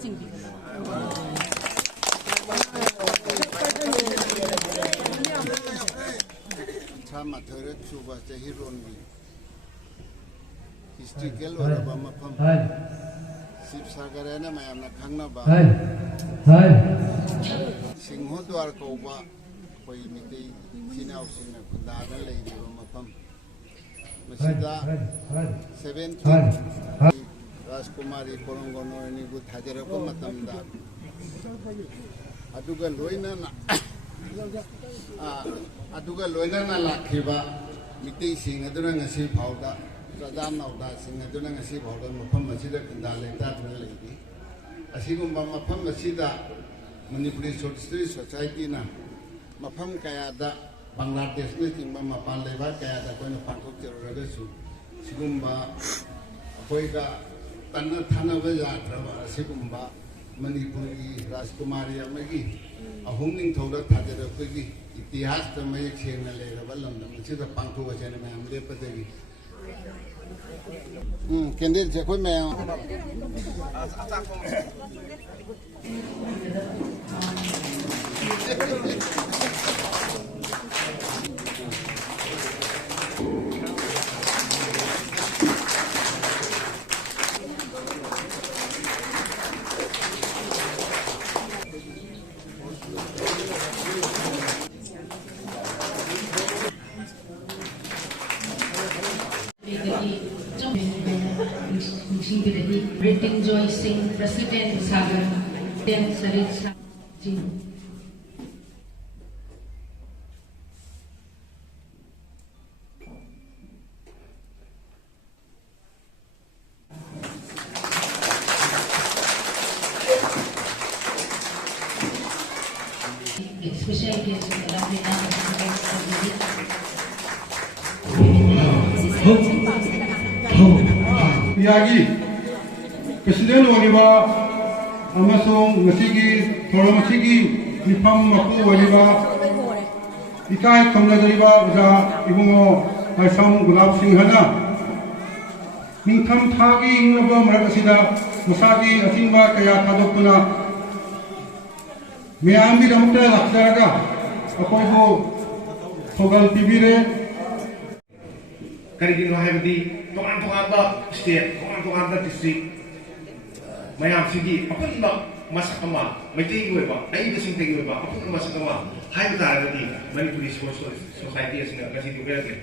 Sama terus coba cahirun historical orang mafam Sibsagarana mayamna khangna ba Singhodwar kauba koi mitai sinau singna khundada leiba mafam masida 17 Rajkumari Korongono ni gu thajarako matamda aduga loina na lakhiba mitai sing aduna ngasi phauda Radam nauda sing aduna ngasi phauda mafam masida khunda leita duna leibi asigumba mafam masida Manipuri Society na mafam kayada Bangladesh ni tingba mapan leba kayada koina pangkok teroragasu sigumba apoiga tanna thanaba yadraba asigumba Manipuri Rajkumari amagi ahum ningthauda thajara koigi इतिहास तो मैं एक शेर में लेगा बल्लम ना मुझे तो पंखों बचाने में हम ले पतेगी कैंडिल से कोई मैं Rating Joy Singh, President Sagar, Dan Sarit Ji. Special guest Yagi President Waliba Amasong Masigi Thoromasigi Nipam Maku Waliba Ikai Kamladariba Uza Ibungo Aisam Gulab Singh Hana Ningtham Thagi Inglaba Marakasida Masagi Asimba Kaya Thadokuna Miyambi Damta Laksaraga Akoibo Thogal Pibire Karigino Habdi Tokan state, Tokan district Mayam Sigi, upon Masakama, Mati Weba, I the same thing about upon Masakama, high diversity, Manipuri Society as in a Gazette.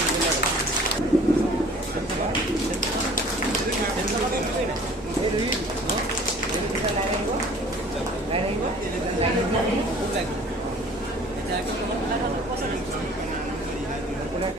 Yang